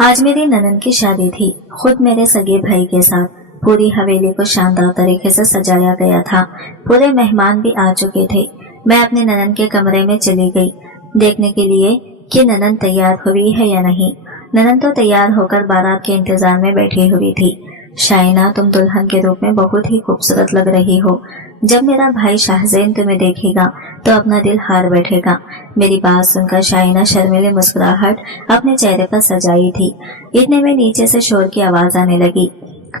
आज मेरी ननद की शादी थी, खुद मेरे सगे भाई के साथ। पूरी हवेली को शानदार तरीके से सजाया गया था। पूरे मेहमान भी आ चुके थे। मैं अपने ननद के कमरे में चली गई देखने के लिए कि ननद तैयार हुई है या नहीं। ननद तो तैयार होकर बारात के इंतजार में बैठी हुई थी। शाइना, तुम दुल्हन के रूप में बहुत ही खूबसूरत लग रही हो। जब मेरा भाई शाहजैन तुम्हें देखेगा तो अपना दिल हार बैठेगा। मेरी बात सुनकर शाइना शर्मीली मुस्कुराहट अपने चेहरे पर सजाई थी। इतने में नीचे से शोर की आवाज आने लगी।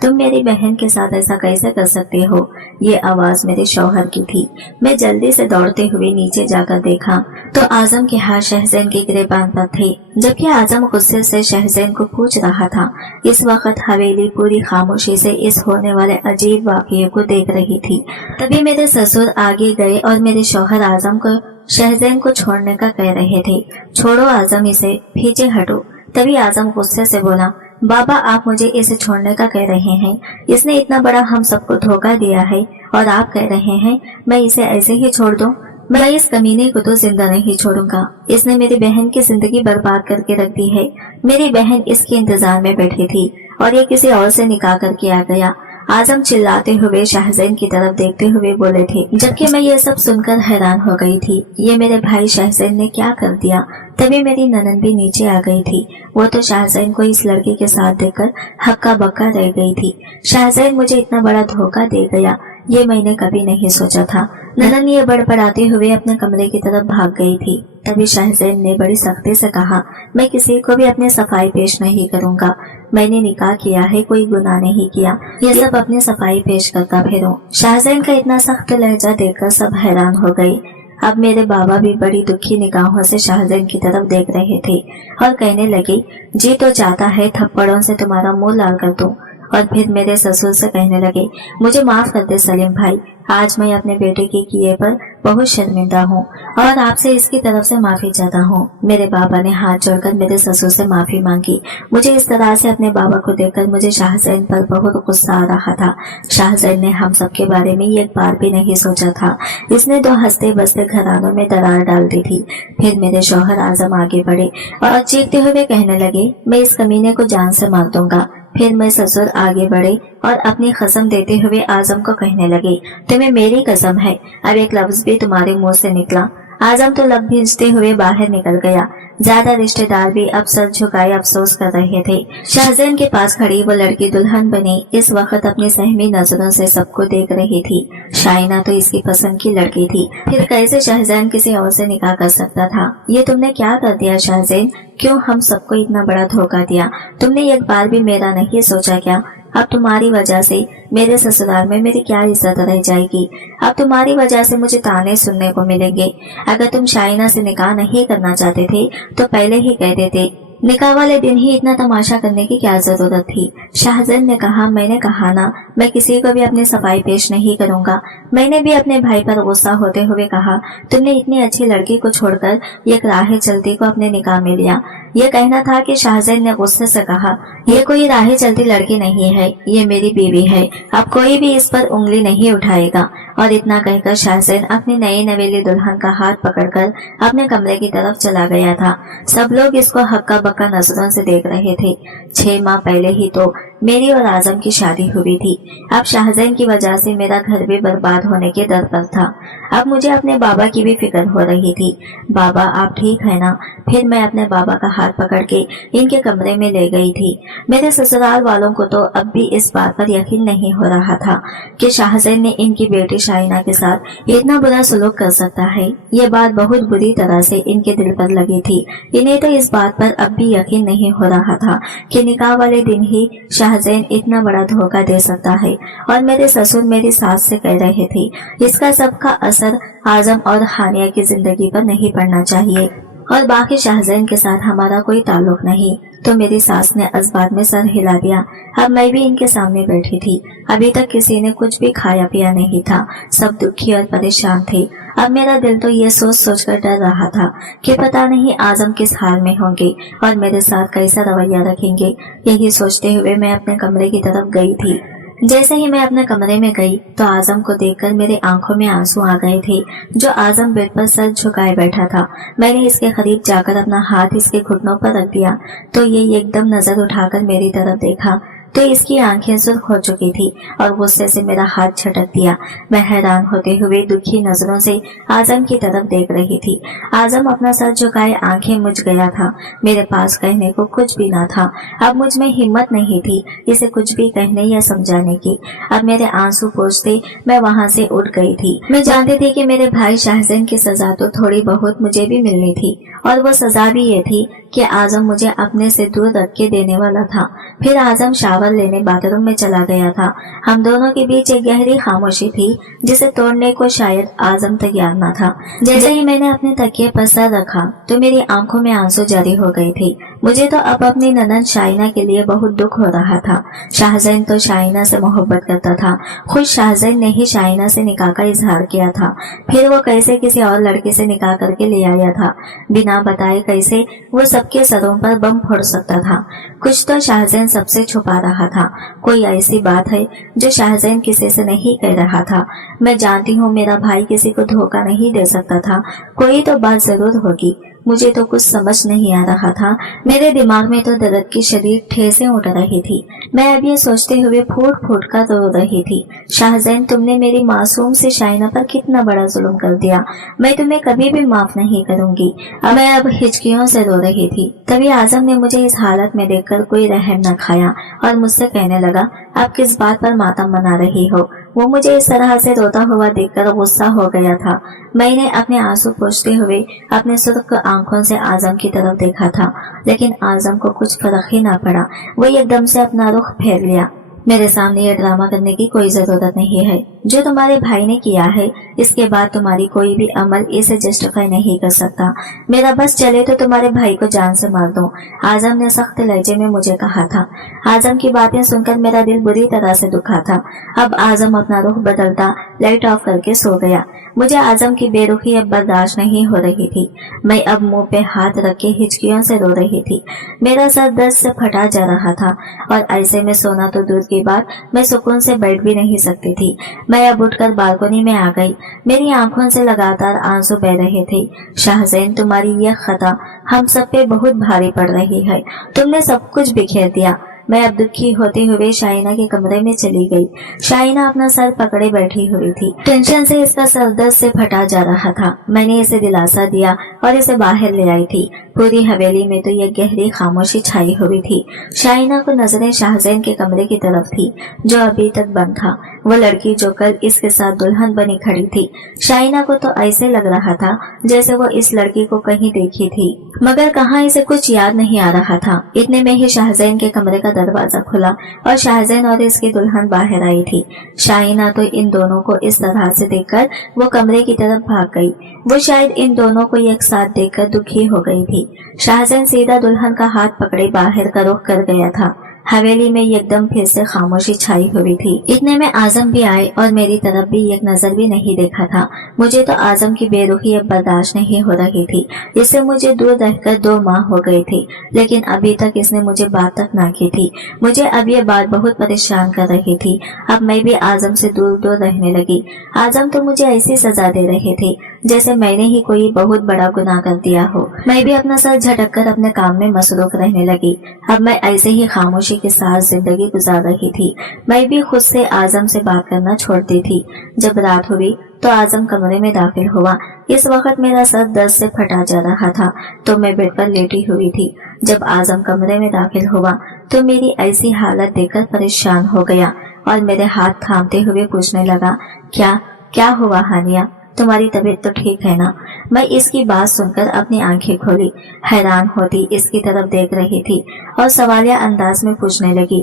तुम मेरी बहन के साथ ऐसा कैसे कर सकते हो? ये आवाज मेरे शौहर की थी। मैं जल्दी से दौड़ते हुए नीचे जाकर देखा तो आजम के हाथ शहजैन के गिरेबान पर थे, जबकि आजम गुस्से से शहजैन को पूछ रहा था। इस वक्त हवेली पूरी खामोशी से इस होने वाले अजीब वाकये को देख रही थी। तभी मेरे ससुर आगे गए और मेरे शौहर आजम को शहजैन को छोड़ने का कह रहे थे। छोड़ो आजम, इसे पीछे हटो। तभी आजम गुस्से से बोला, बाबा आप मुझे इसे छोड़ने का कह रहे हैं? इसने इतना बड़ा हम सबको धोखा दिया है और आप कह रहे हैं मैं इसे ऐसे ही छोड़ दूं? मैं इस कमीने को तो जिंदा नहीं छोड़ूंगा। इसने मेरी बहन की जिंदगी बर्बाद करके रख दी है। मेरी बहन इसके इंतजार में बैठी थी और ये किसी और से निकाह करके आ गया। आजम चिल्लाते हुए शाहजैन की तरफ देखते हुए बोले थे, जबकि मैं ये सब सुनकर हैरान हो गई थी। ये मेरे भाई शाहजैन ने क्या कर दिया? तभी मेरी ननद भी नीचे आ गई थी। वो तो शाहजैन को इस लड़के के साथ देखकर हक्का बक्का रह गई थी। शाहजैन मुझे इतना बड़ा धोखा दे गया, ये मैंने कभी नहीं सोचा था। ननद ये बड़बड़ाते हुए अपने कमरे की तरफ भाग गई थी। तभी शाहजैन ने बड़ी सख्ती से कहा, मैं किसी को भी अपनी सफाई पेश नहीं करूंगा। मैंने निकाह किया है, कोई गुनाह नहीं किया। ये सब अपनी सफाई पेश करता फिरो। शाहजैन का इतना सख्त लहजा देखकर सब हैरान हो गए। अब मेरे बाबा भी बड़ी दुखी निगाहों से शाहजैन की तरफ देख रहे थे और कहने लगे, जी तो चाहता है थप्पड़ों से तुम्हारा मुंह लाल कर दूं। और फिर मेरे ससुर से कहने लगे, मुझे माफ कर दे सलीम भाई, आज मैं अपने बेटे के किए पर बहुत शर्मिंदा हूँ और आपसे इसकी तरफ से माफी चाहता हूँ। मेरे बाबा ने हाथ जोड़कर मेरे ससुर से माफी मांगी। मुझे इस तरह से अपने बाबा को देखकर मुझे शाहजैन पर बहुत गुस्सा आ रहा था। शाहजैन ने हम सब के बारे में एक बार भी नहीं सोचा था। इसने दो हंसते बसते घरानों में दरार डाल दी थी। फिर मेरे शौहर आजम आगे बढ़े और चीखते हुए कहने लगे, मैं इस कमीने को जान से मार दूंगा। फिर मैं ससुर आगे बढ़े और अपनी कसम देते हुए आजम को कहने लगे, तुम्हें मेरी कसम है, अब एक लफ्ज भी तुम्हारे मुंह से निकला। आजम तो लब भींचते हुए बाहर निकल गया। ज्यादा रिश्तेदार भी अब सर झुकाए अफसोस कर रहे थे। शाहजैन के पास खड़ी वो लड़की दुल्हन बनी इस वक्त अपनी सहमी नजरों से सबको देख रही थी। शाइना तो इसकी पसंद की लड़की थी, फिर कैसे शाहजैन किसी और से निकाह कर सकता था? ये तुमने क्या कर दिया शाहजैन? क्यों हम सबको इतना बड़ा धोखा दिया? तुमने एक बार भी मेरा नहीं सोचा क्या? अब तुम्हारी वजह से मेरे ससुराल में मेरी क्या इज्जत रह जाएगी? अब तुम्हारी वजह से मुझे ताने सुनने को मिलेंगे। अगर तुम शाइना से निकाह नहीं करना चाहते थे तो पहले ही कह देते। निकाह वाले दिन ही इतना तमाशा करने की क्या जरूरत थी? शाहजैन ने कहा, मैंने कहा ना, मैं किसी को भी अपनी सफाई पेश नहीं करूंगा। मैंने भी अपने भाई पर गुस्सा होते हुए कहा, तुमने इतनी अच्छी लड़की को छोड़कर एक राह चलती को अपने निकाह में लिया। यह कहना था कि शाहजैन ने गुस्से से कहा, ये कोई राह चलती लड़की नहीं है, ये मेरी बीवी है। अब कोई भी इस पर उंगली नहीं उठाएगा। और इतना कहकर शाहजैन अपनी नई नवेली दुल्हन का हाथ पकड़कर अपने कमरे की तरफ चला गया था। सब लोग इसको हक्का बक्का नजरों से देख रहे थे। 6 माह पहले ही तो मेरी और आजम की शादी हुई थी। अब शाहजैन की वजह से मेरा घर भी बर्बाद होने के दर पर था। अब मुझे अपने बाबा की भी फिक्र हो रही थी। बाबा आप ठीक है ना? फिर मैं अपने बाबा का हाथ पकड़ के इनके कमरे में ले गई थी। मेरे ससुराल वालों को तो अब भी इस बात पर यकीन नहीं हो रहा था कि शाहजैन ने इनकी बेटी शाइना के साथ इतना बुरा सलूक कर सकता है। ये बात बहुत बुरी तरह से इनके दिल पर लगी थी। इन्हें तो इस बात पर अब भी यकीन नहीं हो रहा था कि निकाह वाले दिन ही शाहजैन इतना बड़ा धोखा दे सकता है। और मेरे ससुर मेरी सास से कह रहे थे, इसका सबका असर आजम और हानिया की जिंदगी पर नहीं पड़ना चाहिए और बाकी शाहजैन के साथ हमारा कोई ताल्लुक नहीं। तो मेरी सास ने इस में सर हिला दिया। अब मैं भी इनके सामने बैठी थी। अभी तक किसी ने कुछ भी खाया पिया नहीं था। सब दुखी और परेशान थे। अब मेरा दिल तो ये सोच सोच कर डर रहा था कि पता नहीं आजम किस हाल में होंगे और मेरे साथ कैसा रवैया रखेंगे। यही सोचते हुए मैं अपने कमरे की तरफ गई थी, जैसे ही मैं अपने कमरे में गई तो आजम को देखकर मेरे आंखों में आंसू आ गए थे, जो आजम बेड पर सर झुकाए बैठा था। मैंने इसके करीब जाकर अपना हाथ इसके घुटनों पर रख दिया तो ये एकदम नजर उठाकर मेरी तरफ देखा तो इसकी आंखें सुर्ख हो चुकी थी और गुस्से से मेरा हाथ झटक दिया। मैं हैरान होते हुए दुखी नजरों से आजम की तरफ देख रही थी। आजम अपना सर झुकाए आंखें मुझ गया था। मेरे पास कहने को कुछ भी ना था। अब मुझ में हिम्मत नहीं थी इसे कुछ भी कहने या समझाने की। अब मेरे आंसू पोंछते मैं वहां से उठ गई थी। मैं जानती थी कि मेरे भाई शाहजैन की सजा तो थोड़ी बहुत मुझे भी मिलनी थी और वो सजा भी ये थी कि आजम मुझे अपने से दूर रख के देने वाला था। फिर आजम शावर लेने बाथरूम में चला गया था। हम दोनों के बीच एक गहरी खामोशी थी जिसे तोड़ने को शायद आजम तैयार न था। जैसे ही मैंने अपने तकिए पर सर रखा तो मेरी आंखों में आंसू जारी हो गए थे। मुझे तो अब अपनी ननद शाइना के लिए बहुत दुख हो रहा था। शाहजैन तो शाइना से मोहब्बत करता था। खुद शाहजैन ने ही शाइना से निकाह का इजहार किया था। फिर वो कैसे किसी और लड़के से निकाह करके ले आया था। बिना बताए कैसे वो सबके सरों पर बम फोड़ सकता था। कुछ तो शाहजैन सबसे छुपा रहा था। कोई ऐसी बात है जो शाहजैन किसी से नहीं कह रहा था। मैं जानती हूँ मेरा भाई किसी को धोखा नहीं दे सकता था। कोई तो बात जरूर होगी। मुझे तो कुछ समझ नहीं आ रहा था। मेरे दिमाग में तो दर्द की शदीद ठेसें उठ रही थी। मैं अब ये सोचते हुए फूट फूट कर रो रही थी। शाहजैन, तुमने मेरी मासूम से शाइना पर कितना बड़ा जुल्म कर दिया। मैं तुम्हें कभी भी माफ नहीं करूंगी। मैं अब हिचकियों से रो रही थी। तभी आजम ने मुझे इस हालत में देखकर कोई रहम न खाया और मुझसे कहने लगा, आप किस बात पर मातम मना रही हो? वो मुझे इस तरह से रोता हुआ देखकर गुस्सा हो गया था। मैंने अपने आंसू पोंछते हुए अपने सुर्ख आंखों से आजम की तरफ देखा था, लेकिन आजम को कुछ फर्क ही ना पड़ा। वो एकदम से अपना रुख फेर लिया। मेरे सामने ये ड्रामा करने की कोई जरूरत नहीं है। जो तुम्हारे भाई ने किया है इसके बाद तुम्हारी कोई भी अमल इसे जस्टिफाई नहीं कर सकता। मेरा बस चले तो तुम्हारे भाई को जान से मार दो, आजम ने सख्त लहजे में मुझे कहा था। आजम की बातें सुनकर मेरा दिल बुरी तरह से दुखा था। अब आजम अपना रुख बदलता लाइट ऑफ करके सो गया। मुझे आजम की बेरुखी अब बर्दाश्त नहीं हो रही थी। मैं अब मुंह पे हाथ रख के हिचकियों से रो रही थी। मेरा सर दर्द से फटा जा रहा था और ऐसे में सोना तो दूर की बात, मैं सुकून से बैठ भी नहीं सकती थी। मैं अब उठकर बालकनी में आ गई। मेरी आंखों से लगातार आंसू बह रहे थे। शाहजैन, तुम्हारी यह खता हम सब पे बहुत भारी पड़ रही है। तुमने सब कुछ बिखेर दिया। मैं अब दुखी होते हुए शाइना के कमरे में चली गई। शाइना अपना सर पकड़े बैठी हुई थी। टेंशन से इसका सर दर्द से फटा जा रहा था। मैंने इसे दिलासा दिया और इसे बाहर ले आई थी। पूरी हवेली में तो यह गहरी खामोशी छाई हुई थी। शाइना को नजरें शाहजैन के कमरे की तरफ थी जो अभी तक बंद था। वो लड़की जो कल इसके साथ दुल्हन बनी खड़ी थी, शाइना को तो ऐसे लग रहा था जैसे वो इस लड़की को कहीं देखी थी, मगर कहाँ इसे कुछ याद नहीं आ रहा था। इतने में ही शाहजैन के कमरे का दरवाजा खुला और शाहजैन और इसकी दुल्हन बाहर आई थी। शाइना तो इन दोनों को इस तरह से देखकर वो कमरे की तरफ भाग गई। वो शायद इन दोनों को एक साथ देखकर दुखी हो गई थी। शाहजैन सीधा दुल्हन का हाथ पकड़े बाहर का रुख कर गया था। हवेली में एकदम फिर से खामोशी छाई हुई थी। इतने में आजम भी आए और मेरी तरफ भी एक नजर भी नहीं देखा था। मुझे तो आजम की बेरुखी अब बर्दाश्त नहीं हो रही थी। इससे मुझे दूर रहकर 2 माह हो गए थे, लेकिन अभी तक इसने मुझे बात तक ना की थी। मुझे अब ये बात बहुत परेशान कर रही थी। अब मैं भी आजम से दूर दूर रहने लगी। आजम तो मुझे ऐसी सजा दे रहे थे जैसे मैंने ही कोई बहुत बड़ा गुनाह कर दिया हो। मैं भी अपना सर झटक कर अपने काम में मसरूफ रहने लगी। अब मैं ऐसे ही खामोशी के साथ जिंदगी गुजार रही थी। मैं भी खुद से आजम से बात करना छोड़ दी थी। जब रात हुई तो आजम कमरे में दाखिल हुआ। इस वक्त मेरा सर दर्द से फटा जा रहा था तो मैं बेड पर लेटी हुई थी। जब आजम कमरे में दाखिल हुआ तो मेरी ऐसी हालत देखकर परेशान हो गया और मेरे हाथ थामते हुए पूछने लगा, क्या हुआ हानिया, तुम्हारी तबीयत तो ठीक है ना? मैं इसकी बात सुनकर अपनी आंखें खोली। हैरान होती इसकी तरफ देख रही थी और सवालिया अंदाज में पूछने लगी,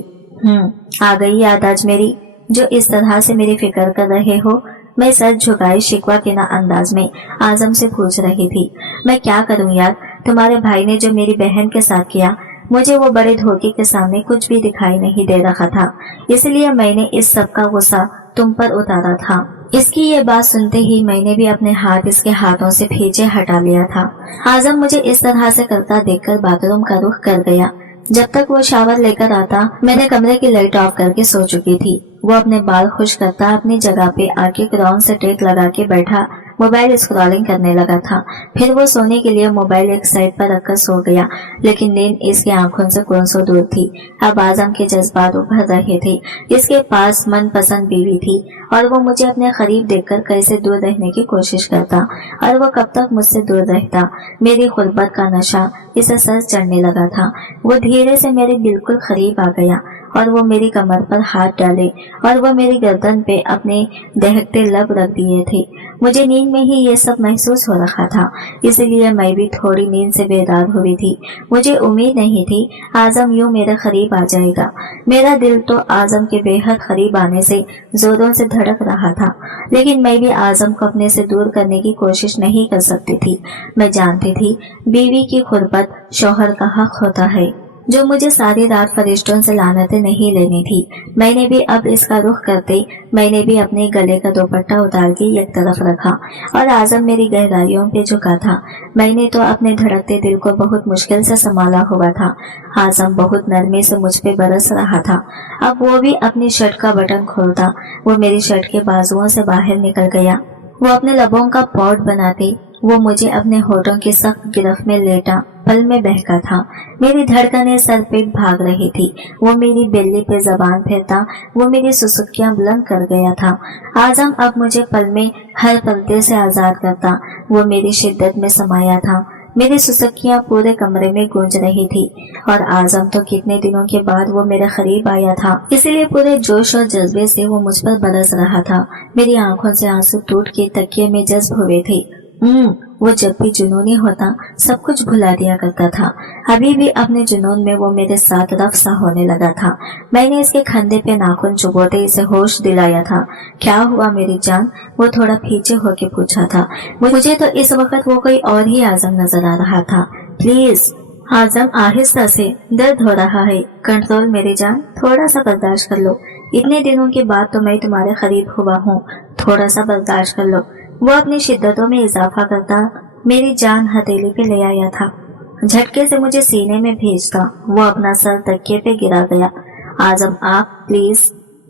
आ गई याद आज मेरी, जो इस तरह से मेरी फिक्र कर रहे हो? मैं सर झुकाए शिकवा के ना अंदाज में आजम से पूछ रही थी। मैं क्या करूं यार, तुम्हारे भाई ने जो मेरी बहन के साथ किया, मुझे वो बड़े धोखे के सामने कुछ भी दिखाई नहीं दे रहा था, इसलिए मैंने इस सब का गुस्सा तुम पर उतारा था। इसकी ये बात सुनते ही मैंने भी अपने हाथ इसके हाथों से पीछे हटा लिया था। आजम मुझे इस तरह से करता देखकर बाथरूम का रुख कर गया। जब तक वो शावर लेकर आता मैंने कमरे की लाइट ऑफ करके सो चुकी थी। वो अपने बाल खुश करता अपनी जगह पे आके क्राउन से टेक लगा के बैठा मोबाइल स्क्रॉलिंग करने लगा था। फिर वो सोने के लिए मोबाइल एक साइड पर रखकर सो गया, लेकिन नींद इसकी आंखों से कौन सो दूर थी। अब आजम के जज्बात उभर रहे थे। इसके पास मनपसंद बीवी थी और वो मुझे अपने करीब देखकर कैसे दूर रहने की कोशिश करता और वो कब तक मुझसे दूर रहता। मेरी गुर्बत का नशा इसे सर चढ़ने लगा था। वो धीरे से मेरे बिल्कुल करीब आ गया और वो मेरी कमर पर हाथ डाले और वो मेरी गर्दन पे अपने दहकते लब रख दिए थे। मुझे नींद में ही ये सब महसूस हो रहा था, इसलिए मैं भी थोड़ी नींद से बेदार हुई थी। मुझे उम्मीद नहीं थी आजम यूं मेरे करीब आ जाएगा। मेरा दिल तो आजम के बेहद करीब आने से जोरों से धड़क रहा था, लेकिन मैं भी आजम को अपने से दूर करने की कोशिश नहीं कर सकती थी। मैं जानती थी बीवी की गुर्बत शौहर का हक होता है, जो मुझे सारी रात फरिश्तों से लानतें नहीं लेनी थी। मैंने भी अब इसका रुख करते मैंने भी अपने गले का दुपट्टा उतार के एक तरफ रखा और आजम मेरी गहराइयों पे झुका था। मैंने तो अपने धड़कते दिल को बहुत मुश्किल से संभाला हुआ था। आजम बहुत नरमी से मुझ पे बरस रहा था। अब वो भी अपनी शर्ट का बटन खोलता। वो मेरी शर्ट के बाजुओं से बाहर निकल गया। वो अपने लबों का पॉट बनाते वो मुझे अपने होठों की सख्त गिरफ्त में लेटा पल में बहका था। मेरी धड़कनें सर पे भाग रही थी। वो मेरी बेली पे जबान फेरता, वो मेरी सुसुकियां बुलंद कर गया था। आजम अब मुझे पल में हर पर्दे से आजाद करता। वो मेरी शिद्दत में समाया था। मेरी सुसुकियां पूरे कमरे में गूंज रही थी और आजम तो कितने दिनों के बाद वो मेरे करीब आया था, इसलिए पूरे जोश और जज्बे से वो मुझ पर बरस रहा था। मेरी आंखों से आंसू टूट के तकिए में जज्ब हुए थे। वो जब भी जुनूनी होता सब कुछ भुला दिया करता था। अभी भी अपने जुनून में वो मेरे साथ रफ्सा होने लगा था। मैंने इसके कंधे पे नाखून चुभोते इसे होश दिलाया था। क्या हुआ मेरी जान? वो थोड़ा पीछे होके पूछा था। मुझे तो इस वक्त वो कोई और ही आजम नजर आ रहा था। प्लीज आजम, आहिस्ता से, दर्द हो रहा है, कंट्रोल मेरी जान, थोड़ा सा बर्दाश्त कर लो। इतने दिनों के बाद तो मैं तुम्हारे करीब हुआ हूँ, थोड़ा सा बर्दाश्त कर लो। वो अपनी शिद्दतों में इजाफा करता मेरी जान हथेली पे ले आया था। झटके से मुझे सीने में भेजता। वो अपना सर तकिए पे गिरा गया। आजम आप प्लीज।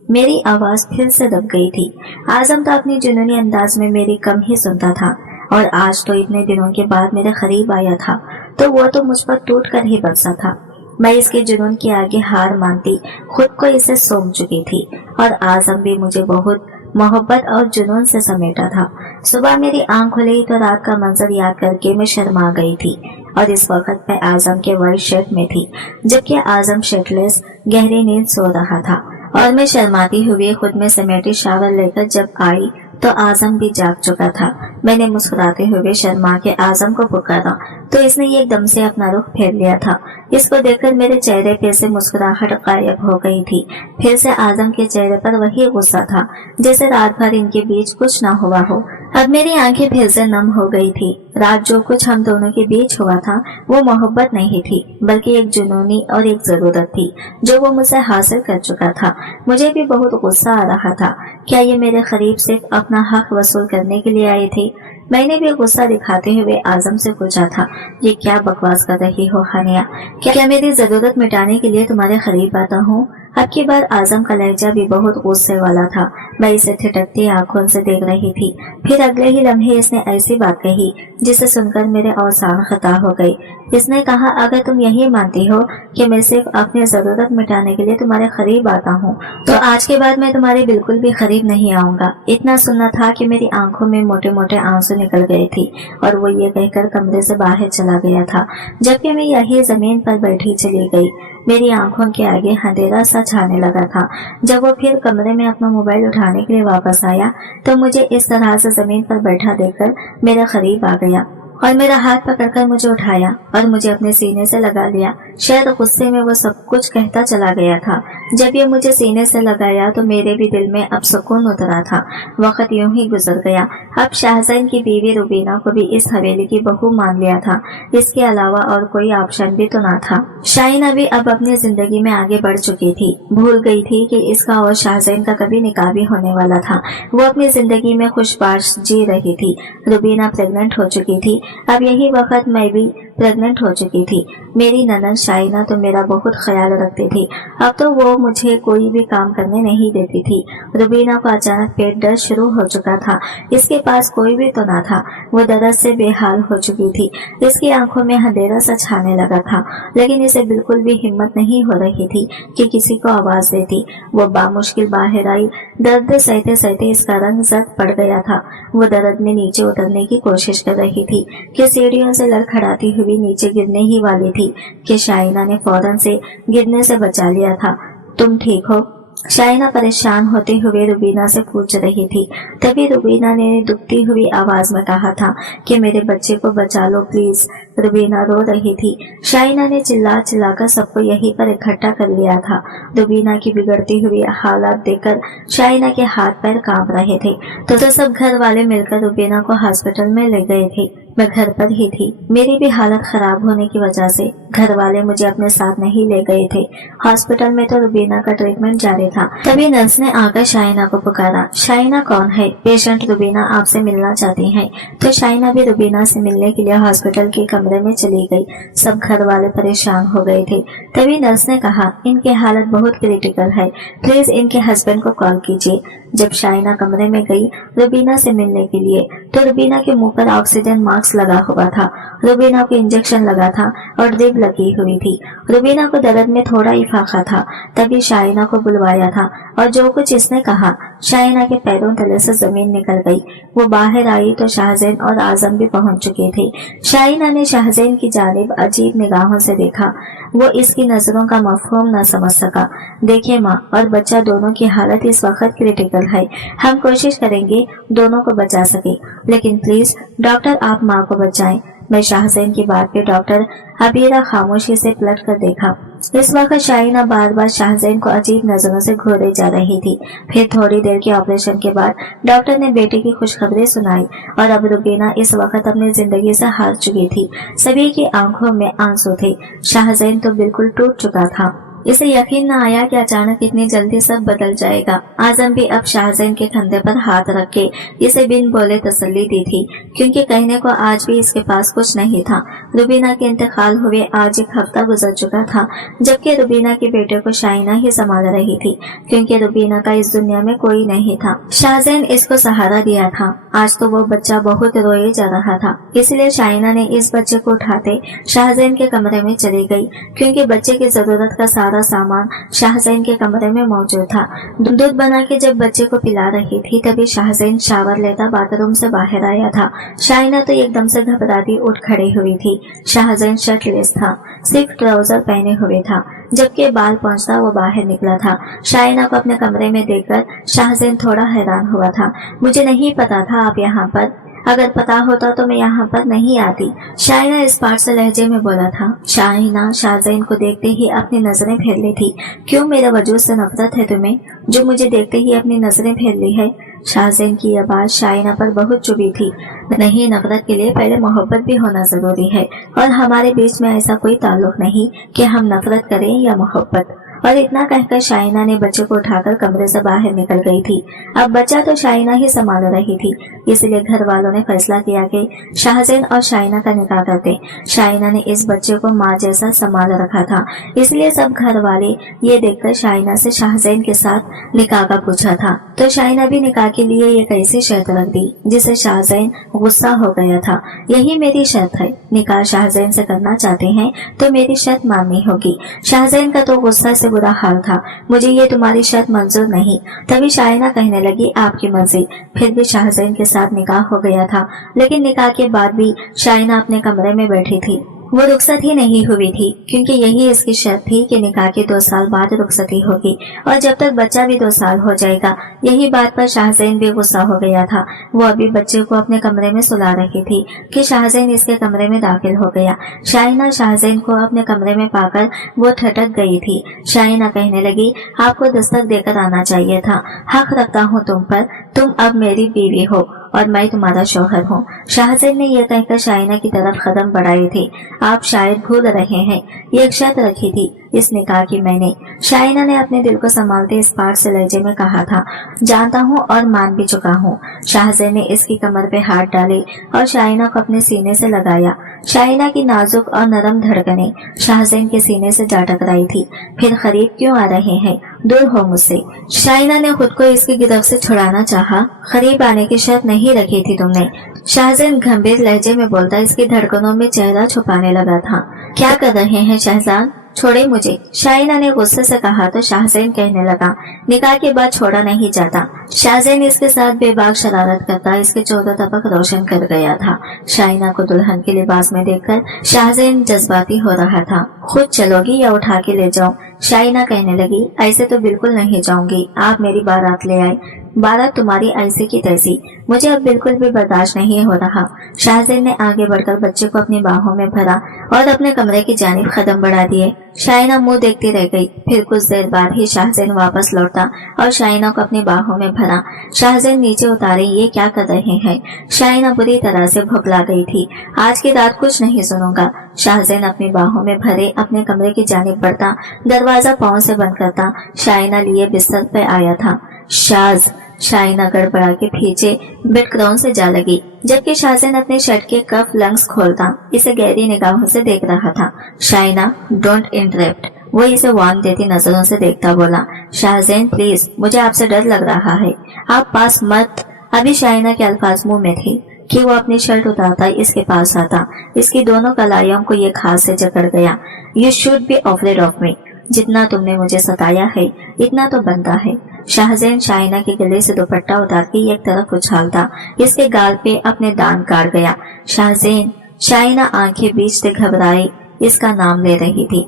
मेरी आवाज फिर से दब गई थी। आजम तो अपनी जुनूनी अंदाज में मेरी कम ही सुनता था और आज तो इतने दिनों के बाद मेरे करीब आया था तो वो तो मुझ पर टूट कर ही बरसा था। मैं इसके जुनून के आगे हार मानती, खुद को इसे सौंप चुकी थी और आजम भी मुझे बहुत मोहब्बत और जुनून से समेटा था। सुबह मेरी आंख खुली तो रात का मंजर याद करके मैं शर्मा गई थी और इस वक्त मैं आजम के वाइट शर्ट में थी, जबकि आजम शर्टलेस गहरी नींद सो रहा था और मैं शर्माती हुई खुद में समेटी शावर लेकर जब आई तो आजम भी जाग चुका था। मैंने मुस्कुराते हुए शर्मा के आजम को पुकारा तो इसने एकदम से अपना रुख फेर लिया था। इसको देखकर मेरे चेहरे पे से मुस्कुराहट गायब हो गई थी। फिर से आजम के चेहरे पर वही गुस्सा था जैसे रात भर इनके बीच कुछ ना हुआ हो। अब मेरी आंखें फिर से नम हो गई थी। रात जो कुछ हम दोनों के बीच हुआ था वो मोहब्बत नहीं थी, बल्कि एक जुनूनी और एक जरूरत थी जो वो मुझसे हासिल कर चुका था। मुझे भी बहुत गुस्सा आ रहा था। क्या ये मेरे करीब सिर्फ अपना हक वसूल करने के लिए आए थे? मैंने भी गुस्सा दिखाते हुए आजम से पूछा था, ये क्या बकवास कर रही हो हानिया? क्या मेरी जरूरत मिटाने के लिए तुम्हारे करीब आता हूँ? अब की बार आजम का लहजा भी बहुत गुस्से वाला था। मैं इसे ठिठकती आंखों से देख रही थी। फिर अगले ही लम्हे इसने ऐसी बात कही जिसे सुनकर मेरे औसान खता हो गई। इसने कहा, अगर तुम यही मानती हो कि मैं सिर्फ अपनी जरूरत मिटाने के लिए तुम्हारे करीब आता हूँ तो आज के बाद मैं तुम्हारे बिल्कुल भी करीब नहीं आऊंगा। इतना सुनना था कि मेरी आंखों में मोटे मोटे आंसू निकल गए थे और वो ये कहकर कमरे से बाहर चला गया था, जबकि मैं यही जमीन पर बैठी चली गई। मेरी आंखों के आगे अंधेरा सा छाने लगा था। जब वो फिर कमरे में अपना मोबाइल उठाने के लिए वापस आया तो मुझे इस तरह से जमीन पर बैठा देखकर मेरे करीब आ गया और मेरा हाथ पकड़कर मुझे उठाया और मुझे अपने सीने से लगा लिया। शायद गुस्से में वो सब कुछ कहता चला गया था। जब ये मुझे सीने से लगाया तो मेरे भी दिल में अब सुकून उतरा था। वक्त यूं ही गुजर गया। अब शाहजैन की बीवी रुबीना को भी इस हवेली की बहू मान लिया था। इसके अलावा और कोई ऑप्शन भी तो ना था। शाहीना भी अब अपनी जिंदगी में आगे बढ़ चुकी थी। भूल गई थी कि इसका और शाहजैन का कभी निकाह भी होने वाला था। वो अपनी जिंदगी में खुशबाश जी रही थी। रुबीना प्रेग्नेंट हो चुकी थी। अब यही वक्त मैं भी प्रेग्नेंट हो चुकी थी। मेरी ननद शाइना तो मेरा बहुत ख्याल रखती थी। अब तो वो मुझे कोई भी काम करने नहीं देती थी। रुबीना को अचानक पेट दर्द शुरू हो चुका था। इसके पास कोई भी तो ना था। वो दर्द से बेहाल हो चुकी थी। इसकी आंखों में अंधेरा सा छाने लगा था, लेकिन इसे बिल्कुल भी हिम्मत नहीं हो रही थी कि किसी को आवाज देती। वो बामुश्किल बाहर आई। दर्द सहते सहते इसका रंग जर्द पड़ गया था। वो दर्द में नीचे उतरने की कोशिश कर रही थी कि सीढ़ियों से लड़खड़ाती हुई नीचे गिरने ही वाली थी कि शाइना ने फौरन से गिरने से बचा लिया था। तुम ठीक हो? शाइना परेशान होते हुए रुबीना से पूछ रही थी। तभी रुबीना ने दुखती हुई आवाज में कहा था कि मेरे बच्चे को बचा लो प्लीज। रुबीना रो रही थी। शाइना ने चिल्ला चिल्लाकर सबको यहीं पर इकट्ठा कर लिया था। रुबीना की बिगड़ती हुई हालात देखकर शाइना के हाथ पैर कांप रहे थे, तो सब घर वाले मिलकर रुबीना को हॉस्पिटल में ले गए थे। मैं घर पर ही थी। मेरी भी हालत खराब होने की वजह से घर वाले मुझे अपने साथ नहीं ले गए थे। हॉस्पिटल में तो रुबीना का ट्रीटमेंट जारी था। तभी नर्स ने आकर शाइना को पुकारा। शाइना कौन है? पेशेंट रुबीना आपसे मिलना चाहती है। तो शाइना भी रुबीना से मिलने के लिए हॉस्पिटल के कमरे में चली गई। सब घर वाले परेशान हो गए थे। तभी नर्स ने कहा, इनकी हालत बहुत क्रिटिकल है, प्लीज इनके हस्बैंड को कॉल कीजिए। जब शाइना कमरे में गई रुबीना से मिलने के लिए, तो रुबीना के मुंह पर ऑक्सीजन मास्क लगा हुआ था। रुबीना को इंजेक्शन लगा था और ड्रिप लगी हुई थी। रुबीना को दर्द में थोड़ा इफाका था। तभी शाइना को बुलवाया था और जो कुछ इसने कहा, शाइना के पैरों तले से जमीन निकल गई। वो बाहर आई तो शाहजैन और आजम भी पहुंच चुके थे। शाइना ने शाहजैन की जानिब अजीब निगाहों से देखा। वो इसकी नजरों का मफहूम न समझ सका। देखिए माँ और बच्चा दोनों की हालत इस वक्त क्रिटिकल है। हम कोशिश करेंगे दोनों को बचा सके, लेकिन प्लीज डॉक्टर आप माँ को बचाएं। मैं शाहजैन की बात पे डॉक्टर अबीरा खामोशी से पलट कर देखा। इस वक्त शाइना बार बार शाहजैन को अजीब नजरों से घूरे जा रही थी। फिर थोड़ी देर के ऑपरेशन के बाद डॉक्टर ने बेटे की खुशखबरी सुनाई और अब रुबीना इस वक्त अपनी जिंदगी से हार चुकी थी। सभी की आंखों में आंसू थे। शाहजैन तो बिल्कुल टूट चुका था। इसे यकीन न आया कि अचानक इतनी जल्दी सब बदल जाएगा। आजम भी अब शाहजैन के कंधे पर हाथ रख के इसे बिन बोले तसल्ली दी थी, क्योंकि कहने को आज भी इसके पास कुछ नहीं था। रुबीना के इंतकाल हुए आज 1 हफ्ता गुजर चुका था, जबकि रुबीना के बेटे को शाइना ही संभाल रही थी, क्योंकि रुबीना का इस दुनिया में कोई नहीं था। शाहजैन इसको सहारा दिया था। आज तो वो बच्चा बहुत रोए जा रहा था, इसलिए शाइना ने इस बच्चे को उठाते शाहजैन के कमरे में चली गई, क्योंकि बच्चे की जरूरत का सारा सामान शाहजैन के कमरे में मौजूद था। दूध बना के जब बच्चे को पिला रही थी, तभी शाहजैन शावर लेता बाथरूम से बाहर आया था। शाइना तो एकदम से घबराती उठ खड़ी हुई थी। शाहजैन शर्टलेस था, सिर्फ ट्राउजर पहने हुए था, जबकि बाल पहुंचता वो बाहर निकला था। शाइना को अपने कमरे में देखकर शाहजैन थोड़ा हैरान हुआ था। मुझे नहीं पता था आप यहाँ पर, अगर पता होता तो मैं यहाँ पर नहीं आती, शाइना इस पार्ट से लहजे में बोला था। शाइना शाहजैन को देखते ही अपनी नजरें फेर ली थी। क्यों मेरे वजूद से नफरत है तुम्हें, जो मुझे देखते ही अपनी नजरें फेर ली है? शाहजैन की यह बात शाइना पर बहुत चुभी थी। नहीं, नफरत के लिए पहले मोहब्बत भी होना जरूरी है, और हमारे बीच में ऐसा कोई ताल्लुक नहीं कि हम नफरत करें या मोहब्बत। और इतना कहकर शाइना ने बच्चे को उठाकर कमरे से बाहर निकल गई थी। अब बच्चा तो शाइना ही संभाल रही थी, इसलिए घर वालों ने फैसला किया कि शाहजैन और शाइना का निकाह कर दें। शाइना ने इस बच्चे को माँ जैसा संभाल रखा था, इसलिए सब घर वाले ये देखकर शाइना से शाहजैन के साथ निकाह का पूछा था। तो शाइना भी निकाह के लिए एक ऐसी शर्त रख दी जिसे शाहजैन गुस्सा हो गया था। यही मेरी शर्त है, निकाह शाहजैन से करना चाहते हैं तो मेरी शर्त माननी होगी। शाहजैन का तो गुस्सा से बुरा हाल था। मुझे ये तुम्हारी शर्त मंजूर नहीं। तभी शाइना कहने लगी, आपकी मर्जी। फिर भी शाहजैन के साथ निकाह हो गया था, लेकिन निकाह के बाद भी शाइना अपने कमरे में बैठी थी। वो रुखसत ही नहीं हुई थी, क्योंकि यही इसकी शर्त थी कि निकाह के 2 साल बाद रुखसती होगी, और जब तक बच्चा भी 2 साल हो जाएगा। यही बात पर शाहजैन भी गुस्सा हो गया था। वो अभी बच्चे को अपने कमरे में सुला रही थी कि शाहजैन इसके कमरे में दाखिल हो गया। शाइना शाहजैन को अपने कमरे में पाकर वो ठटक गई थी। शाइना कहने लगी, आपको दस्तक देकर आना चाहिए था। हक रखता हूँ तुम पर, तुम अब मेरी बीवी हो और मैं तुम्हारा शौहर हूँ। शाहजैन ने यह कहकर शाइना की तरफ कदम बढ़ाए थे। आप शायद भूल रहे हैं, ये एक शर्त रखी थी इस निकाह की मैंने। शाइना ने अपने दिल को संभालते इस पार्ट से लहजे में कहा था। जानता हूँ और मान भी चुका हूँ। शाहजैन ने इसकी कमर पे हाथ डाले और शाइना को अपने सीने से लगाया। शाइना की नाजुक और नरम धड़कनें शाहजैन के सीने से जा टकराई थी। फिर करीब क्यों आ रहे हैं, दूर हो मुझसे। शाइना ने खुद को इसकी गिरफ्त से छुड़ाना चाहा। करीब आने की शर्त नहीं रखी थी तुमने। शाहजैन गंभीर लहजे में बोलता इसकी धड़कनों में चेहरा छुपाने लगा था। क्या कर रहे हैं शहजाद, छोड़े मुझे। शाइना ने गुस्से से कहा तो शाहजैन कहने लगा, निकाह के बाद छोड़ा नहीं जाता। शाहजैन इसके साथ बेबाक शरारत करता इसके चौदह तबक रोशन कर गया था। शाइना को दुल्हन के लिबास में देखकर शाहजैन जज्बाती हो रहा था। खुद चलोगी या उठा के ले जाऊं? शाइना कहने लगी, ऐसे तो बिल्कुल नहीं जाऊंगी। आप मेरी बारात ले आए, बारात तुम्हारी ऐसी की तैसी। मुझे अब बिल्कुल भी बर्दाश्त नहीं हो रहा। शाहजैन ने आगे बढ़कर बच्चे को अपनी बाहों में भरा और अपने कमरे की जानिब कदम बढ़ा दिए। शाइना मुंह देखती रह गई। फिर कुछ देर बाद ही शाहजैन वापस लौटा और शाइना को अपनी बाहों में भरा। शाहजैन नीचे उतारे, ये क्या कर रहे हैं? शाइना बुरी तरह से भुखला गई थी। आज की रात कुछ नहीं सुनूंगा। शाहजैन अपनी बाहों में भरे अपने कमरे की जानिब बढ़ता, दरवाजा पांव से बंद करता शाइना लिए बिस्तर पे आया था। शाज, शाइना गड़बड़ा के पीछे बेडक्राउन से जा लगी, जबकि शाहजैन अपने शर्ट के कफ लंग्स खोलता इसे गहरी निगाहों से देख रहा था। Shaina, don't interrupt. वो इसे वार्न देती नजरों से देखता बोला, शाहजैन प्लीज, मुझे आपसे डर लग रहा है, आप पास मत। अभी शाइना के अल्फाज मुंह में थे कि वो अपनी शर्ट उतारता इसके पास आता। इसकी दोनों कलाइयों को ये खास से जकड़ गया। You should be afraid of me. जितना तुमने मुझे सताया है इतना तो बनता है। शाहजैन शाइना के गले से दुपट्टा उतार के एक तरफ उछालता इसके गाल पे अपने दांत काट गया। शाहजैन। शाइना आंखें बीच से घबराए इसका नाम ले रही थी।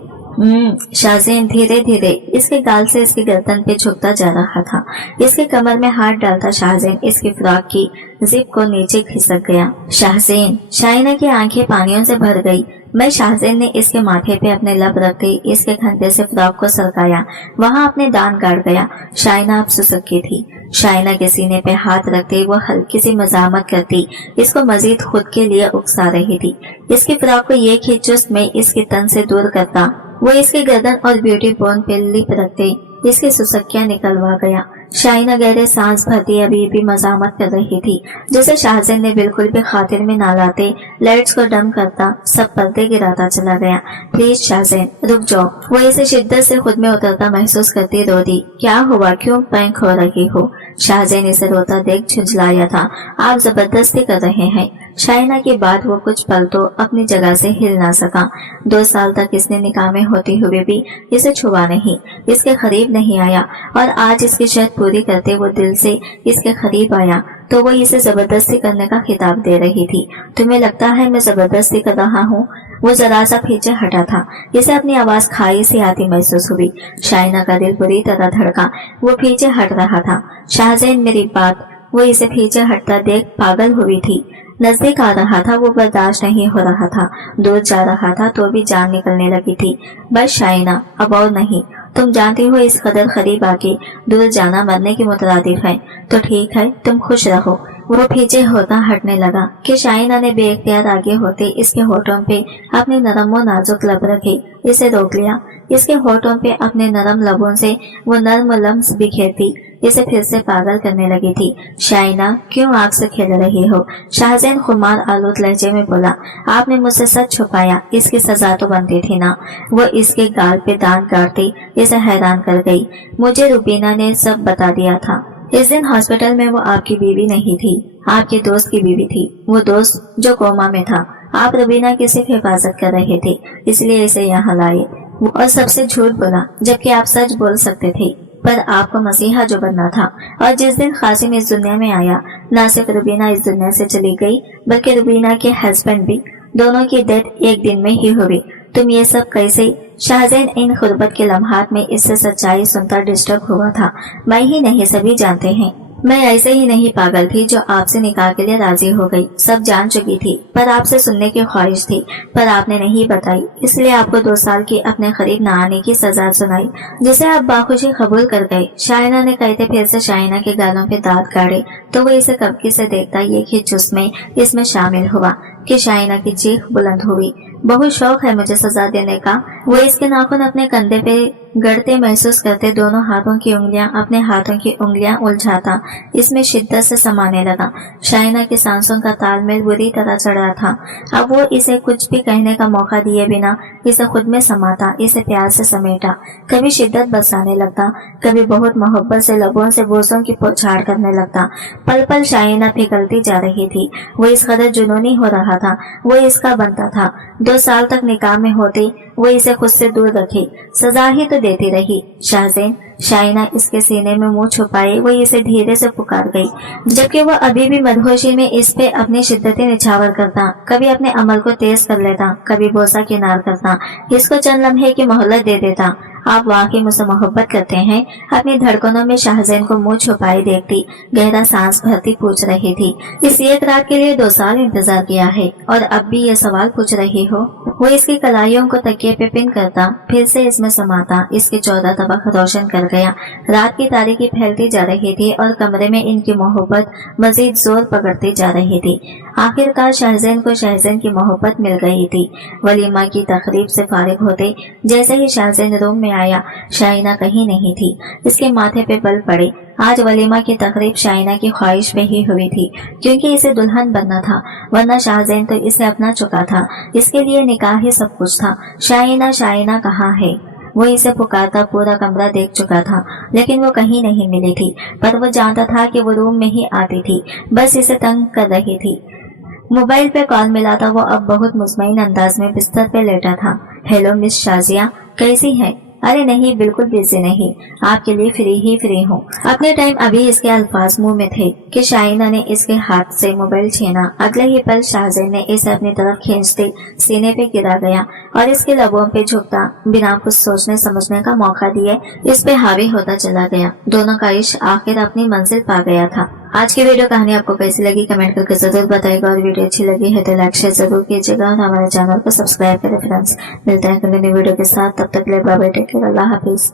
शाहजैन धीरे धीरे इसके गाल से इसकी गर्दन पे झुकता जा रहा था। इसके कमर में हाथ डालता शाहजैन इसकी फ्रॉक की जिप को नीचे खिसक गया। शाहजैन। शाइना की आंखें पानियों से भर गई। मैं शाहजैन ने इसके माथे पे अपने लब रखते इसके कंधे से फ्रॉक को सरकाया, वहां अपने दांत गाड़ गया। शाइना अब सुसुकी थी। शाइना के सीने पे हाथ रखते वो हल्की सी मजामत करती इसको मजीद खुद के लिए उकसा रही थी। इसकी फ्रॉक को एक ही चुस्त में इसके तन से दूर करता वो इसके गर्दन और ब्यूटी बोन पे लिप रखते इसकी सुसक्कियां निकलवा गया। शाइना गहरे सांस भरती अभी भी मजामत कर रही थी, जैसे शाहजैन ने बिल्कुल भी खातिर में ना लाते लाइट्स को डम करता सब पर्दे गिराता चला गया। प्लीज शाहजैन रुक जाओ। वो इसे शिद्दत से खुद में उतरता महसूस करती रो दी। क्या हुआ, क्यों पैंक हो रही हो? शाहजैन इसे रोता देख झुंझलाया था। आप जबरदस्ती कर रहे हैं। शाइना के बाद वो कुछ पल तो अपनी जगह से हिल ना सका। 2 साल तक इसने निकाह में होते हुए भी इसे छुआ नहीं, इसके करीब नहीं आया, और आज इसकी शर्त पूरी करते वो दिल से इसके करीब आया तो वो इसे जबरदस्ती करने का खिताब दे रही थी। तुम्हें लगता है मैं जबरदस्ती कर रहा हूँ? वो जरा सा पीछे हटा था। इसे अपनी आवाज खाई सी आती महसूस हुई। शाइना का दिल बुरी तरह धड़का। वो पीछे हट रहा था। शाहजैन मेरी बात। वो इसे पीछे हटता देख पागल हुई थी। नजदीक आ रहा था, वो बर्दाश्त नहीं हो रहा था। दूर जा रहा था तो भी जान निकलने लगी थी। बस शाइना, अब और नहीं। तुम जानती हो इस कदर करीब आके दूर जाना मरने की मुतरादिफ है। तो ठीक है, तुम खुश रहो। वो पीछे होता हटने लगा कि शाइना ने बेइख्तियार आगे होते इसके होठों पे अपने नरम व नाजुक लब रखे इसे रोक लिया। इसके होठों पे अपने नरम लबों से वो नर्म लम्स बिखेरती इसे फिर से पागल करने लगी थी। शाइना, क्यों आग से खेल रही हो? शाहजैन खुमार आलूद लहजे में बोला। आपने मुझसे सच छुपाया, इसकी सजा तो बनती थी ना। वो इसके गाल पे दांत गाड़ती इसे हैरान कर गई। मुझे रुबीना ने सब बता दिया था। इस दिन हॉस्पिटल में वो आपकी बीवी नहीं थी, आपके दोस्त की बीवी थी। वो दोस्त जो कोमा में था। आप रुबीना की सिर्फ हिफाजत कर रहे थे, इसलिए इसे यहाँ लाए। और सबसे झूठ बोला, जबकि आप सच बोल सकते थे। पर आपको मसीहा जो बनना था। और जिस दिन कासिम इस दुनिया में आया, न सिर्फ रुबीना इस दुनिया से चली गई बल्कि रुबीना के हस्बैंड भी। दोनों की डेथ एक दिन में ही हुई। तुम ये सब कैसे? शाहजैन इन खुरबत के लम्हात में इससे सच्चाई सुनता डिस्टर्ब हुआ था। मैं ही नहीं, सभी जानते हैं। मैं ऐसे ही नहीं पागल थी जो आपसे निकाह के लिए राजी हो गई। सब जान चुकी थी, पर आपसे सुनने की ख्वाहिश थी, पर आपने नहीं बताई। इसलिए आपको 2 साल की अपने करीब न आने की सजा सुनाई, जिसे आप बाखुशी कबूल कर गए। शाइना ने कहते फिर से शाइना के गालों पे दांत गाड़े तो वो इसे कबकी से देखता एक ही जुस्म में इसमें शामिल हुआ कि शाइना की चीख बुलंद हुई। बहुत शौक है मुझे सजा देने का। वो इसके नाखून अपने कंधे पे गड़ते महसूस करते दोनों हाथों की उंगलियां अपने हाथों की उंगलियां उलझाता इसमें शिद्दत से समाने लगा। शाइना की सांसों का तालमेल बुरी तरह चढ़ा था। अब वो इसे कुछ भी कहने का मौका दिए बिना इसे खुद में समाता, इसे प्यार से समेटा। कभी शिद्दत बरसाने लगता, कभी बहुत मोहब्बत से लबों से बोसों की पोछाड़ करने लगता। पल पल शाइना पिघलती जा रही थी। वो इस कदर जुनूनी हो रहा था, वो इसका बनता था। 2 साल तक निकाह में होते वो इसे खुद से दूर रखी, सजा ही तो देती रही। शाहज़ैन, शाइना इसके सीने में मुंह छुपाए वो इसे धीरे से पुकार गई, जबकि वो अभी भी मदहोशी में इस पे अपनी शिद्दतें निछावर करता। कभी अपने अमल को तेज कर लेता, कभी बोसा किनार करता, इसको चंद लम्हे की मोहलत दे देता। आप वाकई मुझसे मोहब्बत करते हैं? अपनी धड़कनों में शाहज़ैन को मुंह छुपाए देखती गहरा सांस भरती पूछ रही थी। इस एक रात के लिए 2 साल इंतजार किया है और अब भी ये सवाल पूछ रही हो? वो इसकी कलाइयों को तकिए पे पिन करता, फिर से इसमें समाता, इसके 14 तबक रोशन कर गया। रात की तारीकी फैलती जा रही थी और कमरे में इनकी मोहब्बत मजीद जोर पकड़ती जा रही थी। आखिरकार शाहज़ैन को शाहज़ैन की मोहब्बत मिल गई थी। वलीमा की तकरीब से फारिग होते जैसे ही शाहज़ैन रूम में आया, शाइना कहीं नहीं थी। इसके माथे पे बल पड़े। आज वलीमा की तकरीब शाइना की ख्वाहिश पे ही हुई थी, क्योंकि इसे दुल्हन बनना था, वरना शाहज़ैन तो इसे अपना चुका था। इसके लिए निकाह ही सब कुछ था। शाइना, शाइना कहाँ है? वो इसे पुकारता पूरा कमरा देख चुका था, लेकिन वो कहीं नहीं मिली थी। पर वो जानता था कि वो रूम में ही आती थी, बस इसे तंग कर रही थी। मोबाइल पे कॉल मिला था। वो अब बहुत मुतमईन अंदाज में बिस्तर पे लेटा था। हेलो मिस शाजिया, कैसी हैं? अरे नहीं, बिल्कुल बिजी नहीं, आपके लिए फ्री हूँ। अपने टाइम अभी इसके अल्फाज मुंह में थे कि शाइना ने इसके हाथ से मोबाइल छीना। अगले ही पल शाहज़ैन ने इसे अपनी तरफ खींचते सीने पे गिरा गया और इसके लबों पे झुकता बिना कुछ सोचने समझने का मौका दिए इस पे हावी होता चला गया। दोनों का इश्क आखिर अपनी मंजिल पा गया था। आज की वीडियो कहानी आपको कैसी लगी कमेंट करके जरूर बताइएगा और वीडियो अच्छी लगी है तो लाइक शेयर जरूर कीजिएगा और हमारे चैनल को सब्सक्राइब करें फ्रेंड्स। मिलते हैं अगले वीडियो के साथ, तब तक के लिए बाय बाय, टेक केयर, अल्लाह हाफिज।